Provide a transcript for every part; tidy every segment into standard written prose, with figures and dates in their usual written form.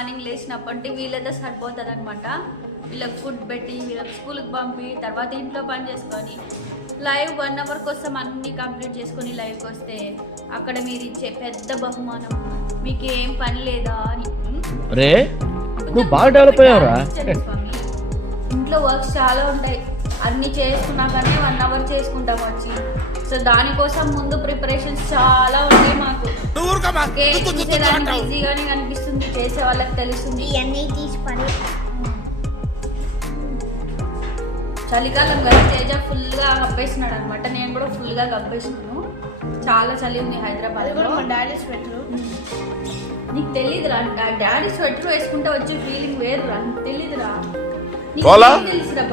Morning లేచినప్పటి వీళ్ళతో సరిపోతుంది అనమాట. వీళ్ళకి ఫుడ్ పెట్టి వీళ్ళకి స్కూల్కి పంపి తర్వాత ఇంట్లో పని చేసుకొని లైవ్ 1 అవర్ కోసం అన్నీ కంప్లీట్ చేసుకొని లైవ్కి వస్తే అక్కడ మీరు ఇచ్చే పెద్ద బహుమానం మీకు ఏం పని లేదా అని. రే నువ్వు బాగా డెవలప్ అయ్యావురా. స్వామి ఇంట్లో వర్క్స్ చాలా ఉంటాయి, అన్నీ చేసుకున్నాకనే 1 అవర్ చేసుకుంటాం వచ్చి. సో దానికోసం ముందు ప్రిపరేషన్స్ చాలా ఉంటాయి మాకు. ఈజీగానే కనిపిస్తుంది, చేసే వాళ్ళకి తెలుస్తుంది. ఇవన్నీ తీసి పని చలికాలం కదా, తేజ ఫుల్గా కప్పేసినాడు అనమాట. నేను కూడా ఫుల్గా కప్పేసినాను. చాలా చలి ఉంది హైదరాబాద్లో. మా డాడీ స్వెటర్. నీకు తెలీదురా, డాడీ స్వెటర్ వేసుకుంటే వచ్చే ఫీలింగ్ వేరురా, నీకు తెలీదురా.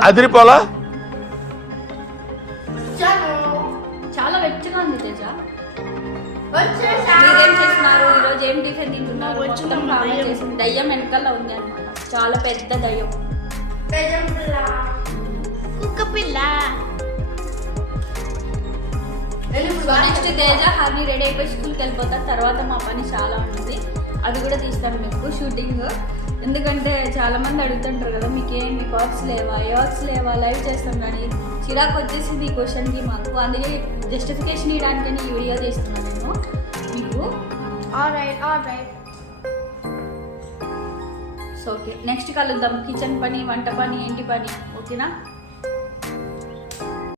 అదిరిపోలా చాలా వెచ్చగా ఉంది తేజ. మీరేం చేస్తున్నారు ఈరోజు, ఏం టిఫిన్ తింటున్నారు? దయ్యం వెనకాల ఉంది అనమాట, చాలా పెద్ద దయ్యం. కుక్క పిల్ల. నెక్స్ట్ తేజ హర్ని రెడీ అయిపోయి స్కూల్కి వెళ్ళిపోతారు. తర్వాత మా పని చాలా ఉంటుంది, అది కూడా తీస్తాను మీకు షూటింగ్. ఎందుకంటే చాలా మంది అడుగుతుంటారు కదా, మీకు వర్క్స్ లేవా, ఏ వర్క్స్ లేవా, లైవ్ చేస్తాం కానీ చిరాకు వచ్చేసింది ఈ క్వశ్చన్కి మాకు. అందుకే జస్టిఫికేషన్ ఇవ్వడానికని ఈ వీడియో చేస్తున్నాను నేను మీకు. సో ఓకే, నెక్స్ట్ కలుద్దాం. కిచెన్ పని, వంట పని, ఏంటి పని, ఓకేనా?